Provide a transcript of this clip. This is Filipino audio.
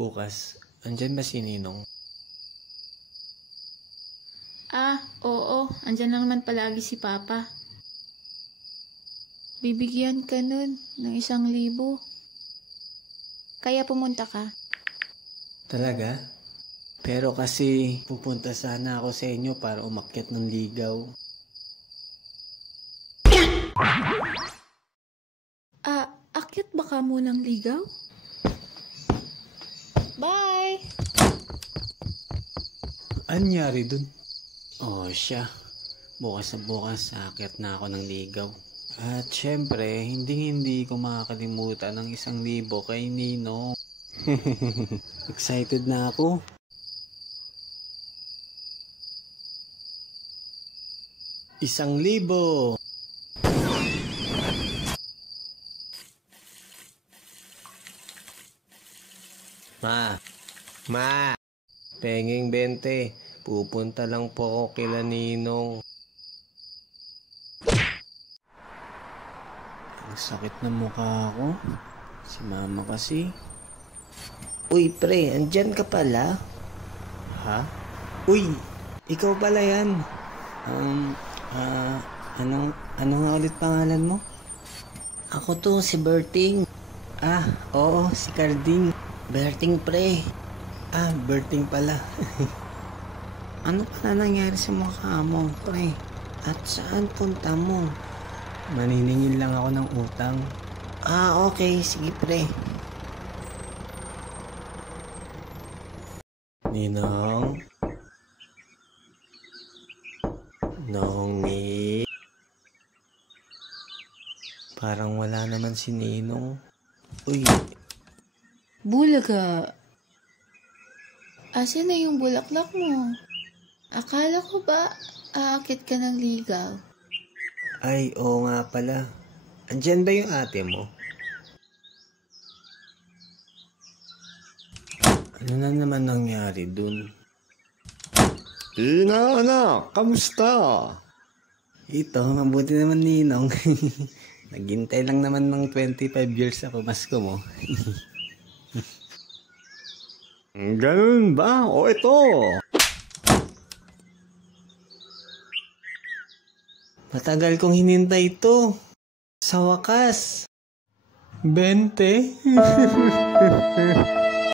Bukas, andyan ba si Ninong? Oo. Andyan lang naman palagi si Papa. Bibigyan ka nun ng 1,000. Kaya pumunta ka. Talaga? Pero kasi pupunta sana ako sa inyo para umakyat ng ligaw. Akyat ba ka munang ligaw? Bye! Anyari dun? Siya. Bukas na bukas, aakyat na ako ng ligaw. At syempre, hindi ko makakalimutan ng 1,000 kay Ninong. Excited na ako. ₱1,000! Ma! Pengeng 20. Pupunta lang po ako kila Ninong. Ang sakit ng mukha ko. Si Mama kasi. Uy, pre, andyan ka pala? Ha? Uy! Ikaw pala yan. Ano nga ulit pangalan mo? Ako to, si Berting. Oo, si Carding. Berting, pre. Berting pala. Ano pala nangyari sa mukha mo, pre? At saan punta mo? Maniningil lang ako ng utang. Okay. Sige, pre. Ninong? Nongi? Parang wala naman si Ninong. Uy! Bulaga. Asan na yung bulaklak mo? Akala ko ba aakyat ka ng ligaw? Ay, oo nga pala. Andyan ba yung ate mo? Ano na naman nangyari dun? Ina, anak, kamusta? Ito, mabuti naman Ninong. Naghintay lang naman ng 25 years sa pamasko mo. Ganun ba? O ito. Matagal kong hinintay ito. Sa wakas. 20?